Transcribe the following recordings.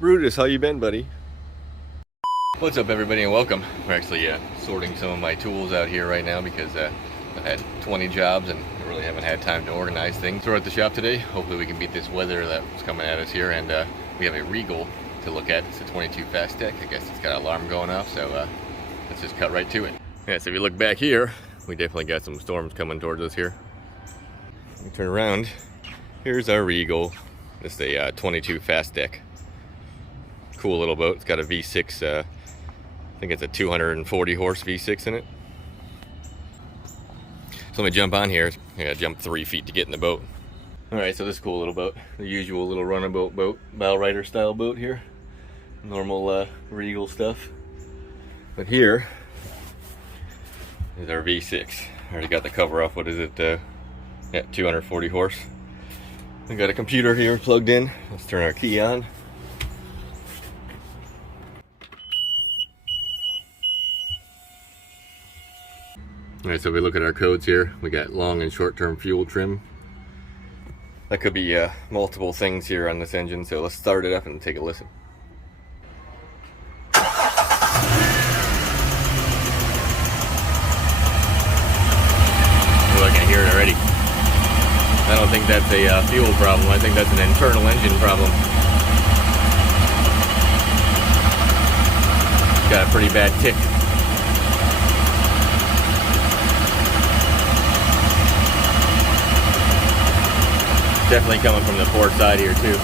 Brutus, how you been, buddy? What's up, everybody, and welcome. We're actually sorting some of my tools out here right now because I've had 20 jobs and I really haven't had time to organize things. So we're at the shop today. Hopefully we can beat this weather that's coming at us here, and we have a Regal to look at. It's a 22 Fasdeck. I guess it's got an alarm going off, so let's just cut right to it. Yeah, so if you look back here, we definitely got some storms coming towards us here. Let me turn around. Here's our Regal. It's a 22 Fasdeck. Cool little boat. It's got a V6, I think it's a 240 horse V6 in it. So let me jump on here. I gotta jump 3 feet to get in the boat. Alright, so this cool little boat. The usual little runabout boat, bow rider style boat here. Normal Regal stuff. But here is our V6. I already got the cover off. What is it? Yeah, 240 horse. We got a computer here plugged in. Let's turn our key on. Alright, so if we look at our codes here, we got long and short-term fuel trim. That could be multiple things here on this engine, so let's start it up and take a listen. Oh, I can hear it already. I don't think that's a fuel problem. I think that's an internal engine problem. It's got a pretty bad tick. Definitely coming from the port side here too.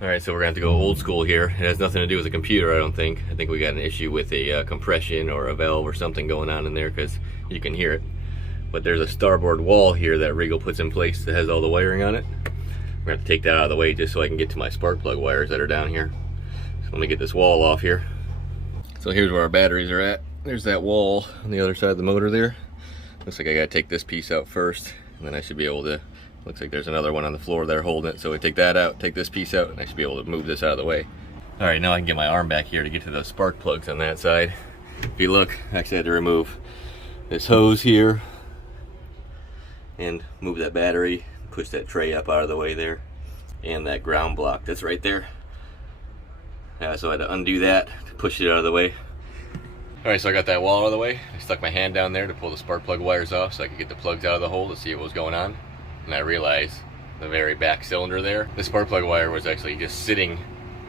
Alright, so we're gonna have to go old school here. It has nothing to do with the computer, I don't think. I think we got an issue with a compression or a valve or something going on in there, because you can hear it. But there's a starboard wall here that Regal puts in place that has all the wiring on it. We're gonna have to take that out of the way just so I can get to my spark plug wires that are down here. So let me get this wall off here. So here's where our batteries are at. There's that wall on the other side of the motor there. Looks like I gotta take this piece out first, and then I should be able to, looks like there's another one on the floor there holding it. So we take that out, take this piece out, and I should be able to move this out of the way. All right, now I can get my arm back here to get to those spark plugs on that side. If you look, I actually had to remove this hose here and move that battery, push that tray up out of the way there, and that ground block that's right there. So I had to undo that to push it out of the way. Alright, so I got that wall out of the way. I stuck my hand down there to pull the spark plug wires off so I could get the plugs out of the hole to see what was going on. And I realized the very back cylinder there, the spark plug wire was actually just sitting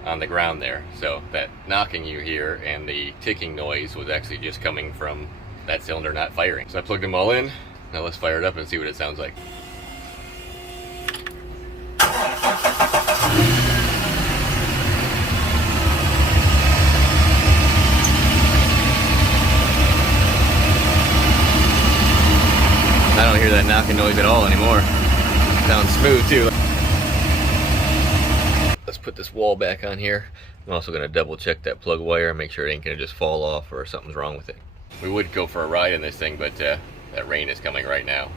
on the ground there. So that knocking you hear and the ticking noise was actually just coming from that cylinder not firing. So I plugged them all in. Now let's fire it up and see what it sounds like. I don't hear that knocking noise at all anymore. Sounds smooth too. Let's put this wall back on here. I'm also gonna double check that plug wire and make sure it ain't gonna just fall off or something's wrong with it. We would go for a ride in this thing, but that rain is coming right now.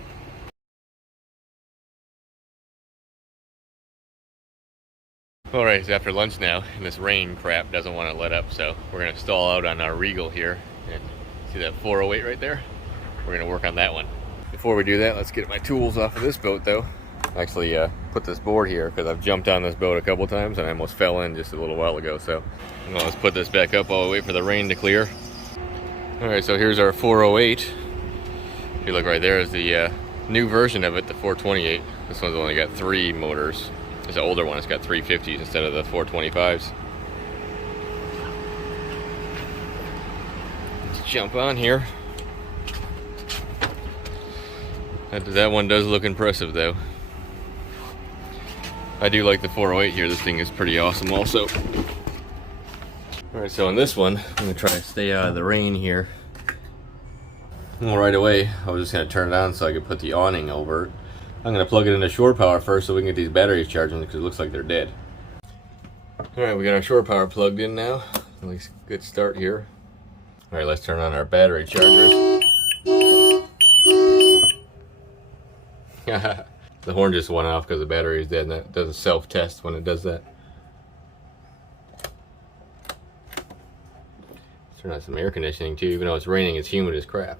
Alright, it's after lunch now, and this rain crap doesn't want to let up, so we're gonna stall out on our Regal here. And see that 408 right there? We're gonna work on that one. Before we do that, let's get my tools off of this boat though. Actually put this board here because I've jumped on this boat a couple times and I almost fell in just a little while ago. So let's put this back up while we wait for the rain to clear. Alright, so here's our 408. If you look right there is the new version of it, the 428. This one's only got 3 motors. It's an older one, it's got 350s instead of the 425s. Let's jump on here. That one does look impressive though. I do like the 408 here. This thing is pretty awesome also. Alright, so on this one, I'm going to try to stay out of the rain here. Well, right away, I was just going to turn it on so I could put the awning over it. I'm going to plug it into shore power first so we can get these batteries charging because it looks like they're dead. Alright, we got our shore power plugged in now. At least good start here. Alright, let's turn on our battery chargers. The horn just went off because the battery is dead, and that does a self-test when it does that. Turn on some air conditioning too, even though it's raining, it's humid as crap.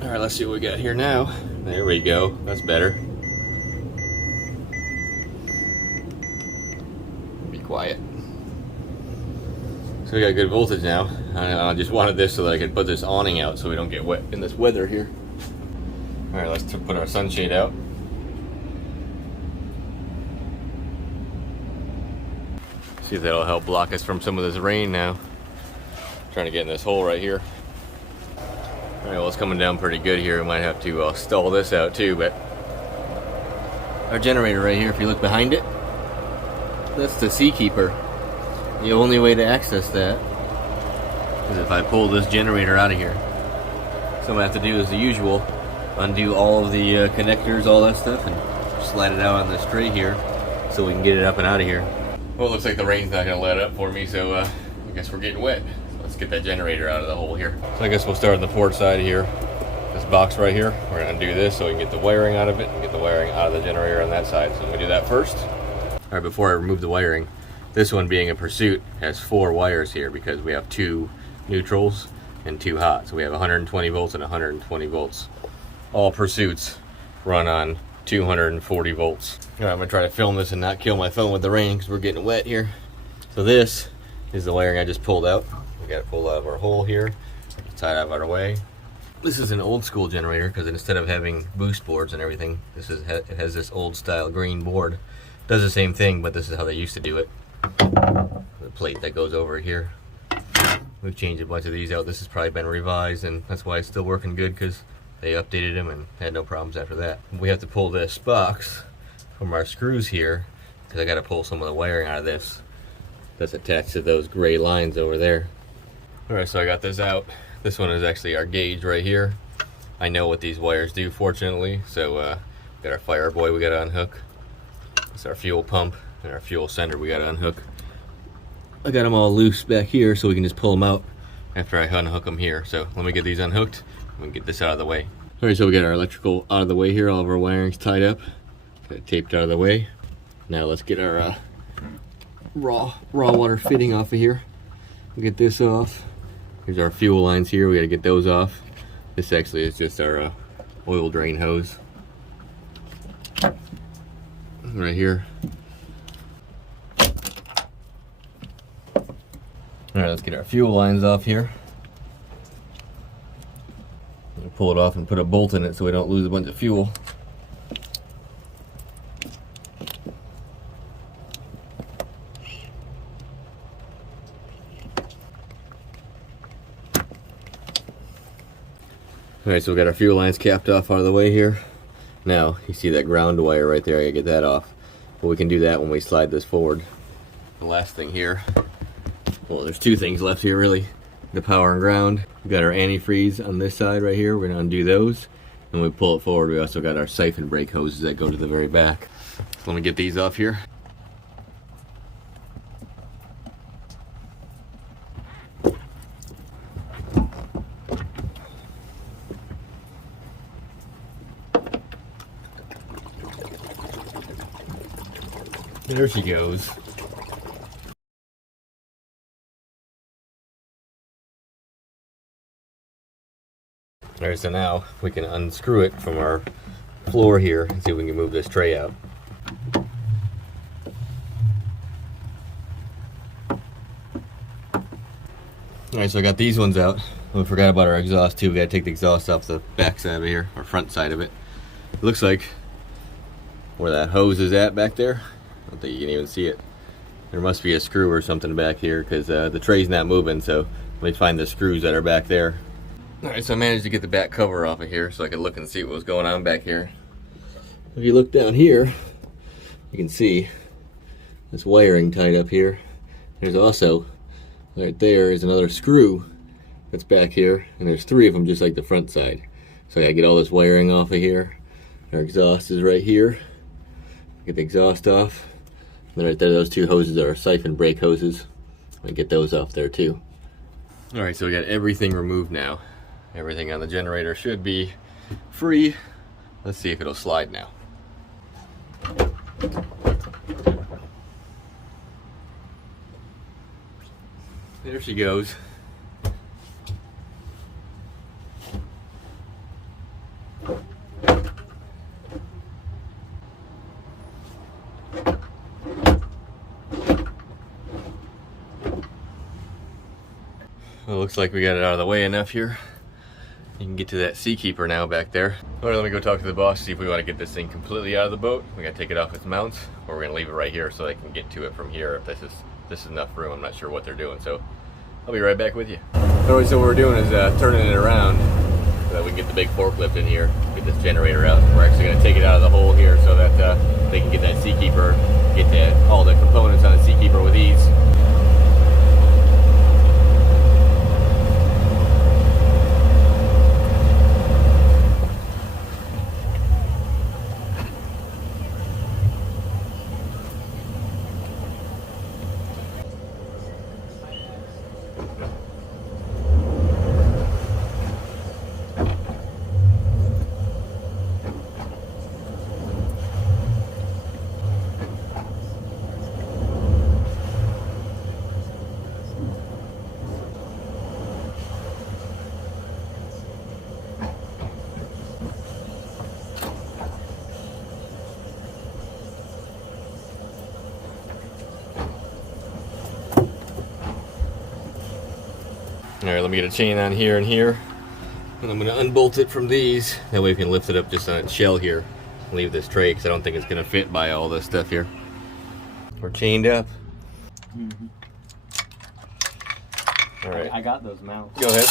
All right, let's see what we got here now. There we go, that's better. Be quiet. So we got good voltage now. I just wanted this so that I could put this awning out so we don't get wet in this weather here. All right, let's put our sunshade out. See if that'll help block us from some of this rain now. Trying to get in this hole right here. All right, well, it's coming down pretty good here. We might have to stall this out too, but our generator right here, if you look behind it, that's the Seakeeper. The only way to access that is if I pull this generator out of here. So what I have to do is the usual, undo all of the connectors, all that stuff, and slide it out on this tray here so we can get it up and out of here. Well, it looks like the rain's not going to let up for me, so I guess we're getting wet. So let's get that generator out of the hole here. So I guess we'll start on the port side here. This box right here, we're going to undo this so we can get the wiring out of it and get the wiring out of the generator on that side. So I'm going to do that first. All right, before I remove the wiring, this one being a Pursuit has 4 wires here because we have 2 neutrals and 2 hot. So we have 120 volts and 120 volts. All Pursuits run on 240 volts. All right, I'm gonna try to film this and not kill my phone with the rain because we're getting wet here. So this is the wiring I just pulled out. We got it pulled out of our hole here, tie it out of our way. This is an old school generator because instead of having boost boards and everything, it has this old style green board. Does the same thing, but this is how they used to do it. The plate that goes over here. We've changed a bunch of these out. This has probably been revised, and that's why it's still working good because they updated them and had no problems after that. We have to pull this box from our screws here because I got to pull some of the wiring out of this that's attached to those gray lines over there. All right, so I got this out. This one is actually our gauge right here. I know what these wires do, fortunately. So got our fire buoy we got to unhook. It's our fuel pump and our fuel sender we got to unhook. I got them all loose back here so we can just pull them out after I unhook them here. So let me get these unhooked. We can get this out of the way. All right, so we got our electrical out of the way here. All of our wiring's tied up. Got it taped out of the way. Now let's get our raw water fitting off of here. We'll get this off. Here's our fuel lines here. We got to get those off. This actually is just our oil drain hose. Right here. All right, let's get our fuel lines off here. We'll pull it off and put a bolt in it so we don't lose a bunch of fuel. All right, so we got our fuel lines capped off out of the way here. Now, you see that ground wire right there, I gotta get that off. But we can do that when we slide this forward. The last thing here, well, there's 2 things left here really. The power and ground. We've got our antifreeze on this side right here. We're gonna undo those. And when we pull it forward, we also got our siphon brake hoses that go to the very back. So let me get these off here. There she goes. Alright, so now we can unscrew it from our floor here and see if we can move this tray out. Alright, so I got these ones out. We forgot about our exhaust too. We gotta take the exhaust off the back side of here, or front side of it. It looks like where that hose is at back there. I don't think you can even see it. There must be a screw or something back here because the tray's not moving, so let me find the screws that are back there. Alright, so I managed to get the back cover off of here so I could look and see what was going on back here. If you look down here, you can see this wiring tied up here. There's also, right there is another screw that's back here, and there's 3 of them just like the front side. So I gotta get all this wiring off of here. Our exhaust is right here. Get the exhaust off. And then right there, those 2 hoses are siphon brake hoses. I get those off there too. Alright, so we got everything removed now. Everything on the generator should be free. Let's see if it'll slide now. There she goes. Well, looks like we got it out of the way enough here. You can get to that Seakeeper now back there. All right, let me go talk to the boss, see if we want to get this thing completely out of the boat. We got to take it off its mounts, or we're going to leave it right here so they can get to it from here. If this is enough room, I'm not sure what they're doing. So I'll be right back with you. All right, so what we're doing is turning it around so that we can get the big forklift in here, get this generator out. We're actually going to take it out of the hole here so that they can get that Seakeeper, get to all the components on the Seakeeper with ease. All right, let me get a chain on here and here. And I'm gonna unbolt it from these. That way we can lift it up just on its shell here. Leave this tray, because I don't think it's gonna fit by all this stuff here. We're chained up. Mm-hmm. All right. I got those mounts. Go ahead.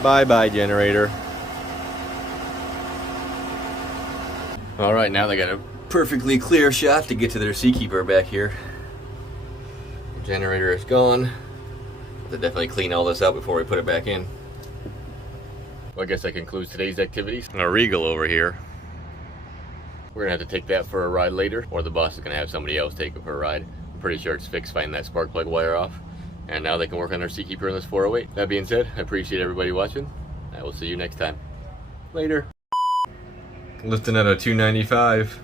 Bye-bye, generator. All right, now they got a perfectly clear shot to get to their Seakeeper back here. The generator is gone. Have to definitely clean all this out before we put it back in. Well, I guess that concludes today's activities. Our Regal over here. We're gonna have to take that for a ride later, or the boss is gonna have somebody else take it for a ride. I'm pretty sure it's fixed finding that spark plug wire off. And now they can work on their Seakeeper in this 408. That being said, I appreciate everybody watching. I will see you next time. Later. Lifting at a 295.